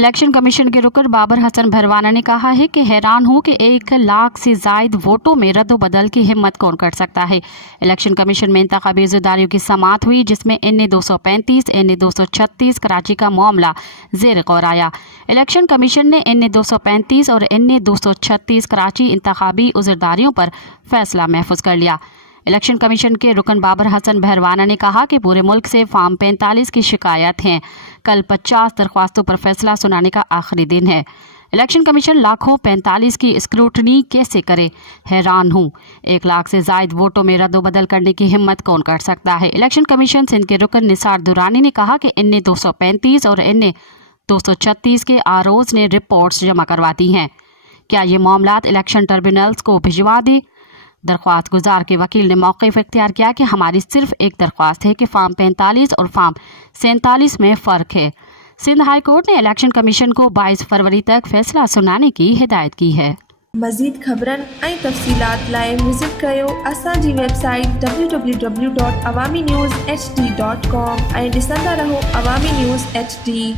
Election commission के रुकन बाबर हसन भरवाना ने कहा है कि हैरान हूं कि 1 लाख से जायद वोटों में रद्द-बदल की हिम्मत कौन कर सकता है। इलेक्शन कमीशन में इंतखाबी ज़िम्मेदारियों की समाअत हुई जिसमें NA 235, NA 236 कराची का मामला ज़ेर गौर आया। इलेक्शन कमीशन ने NA 235 और NA 236 कराची इंतखाबी उज़रदारियों पर फैसला महफूज कर लिया। इलेक्शन कमीशन के रुकन बाबर हसन भरवाना ने कहा कि पूरे मुल्क से फार्म 45 की शिकायत हैं। कल 50 दरख्वास्तों पर फैसला सुनाने का आखिरी दिन है। इलेक्शन कमीशन लाखों 45 की स्क्रूटनी कैसे करे, हैरान हूँ। 1 लाख से जायद वोटों में रद्द-बदल करने की हिम्मत कौन कर सकता है। इलेक्शन कमीशन सिंध के रुकन निसार दुरानी ने कहा कि NA 235 और NA 236 के ROs ने रिपोर्ट्स जमा करवा दी हैं। क्या ये मामलात इलेक्शन ट्रिब्यूनल्स को भिजवा दें? दरख्वास्त गुजार के वकील ने मौक़िफ़ इख्तियार किया कि हमारी सिर्फ एक दरख्वास्त है कि फार्म 45 और फार्म 47 में फ़र्क है। सिंध हाई कोर्ट ने इलेक्शन कमीशन को 22 फरवरी तक फैसला सुनाने की हिदायत की है। मज़ीद ख़बरन ऐं तफ़सीलात लाइ विज़िट कयो असांजी वेबसाइट www.awamiNewsHD.com ऐं ॾिसंदा रहो अवामी न्यूज़ HD।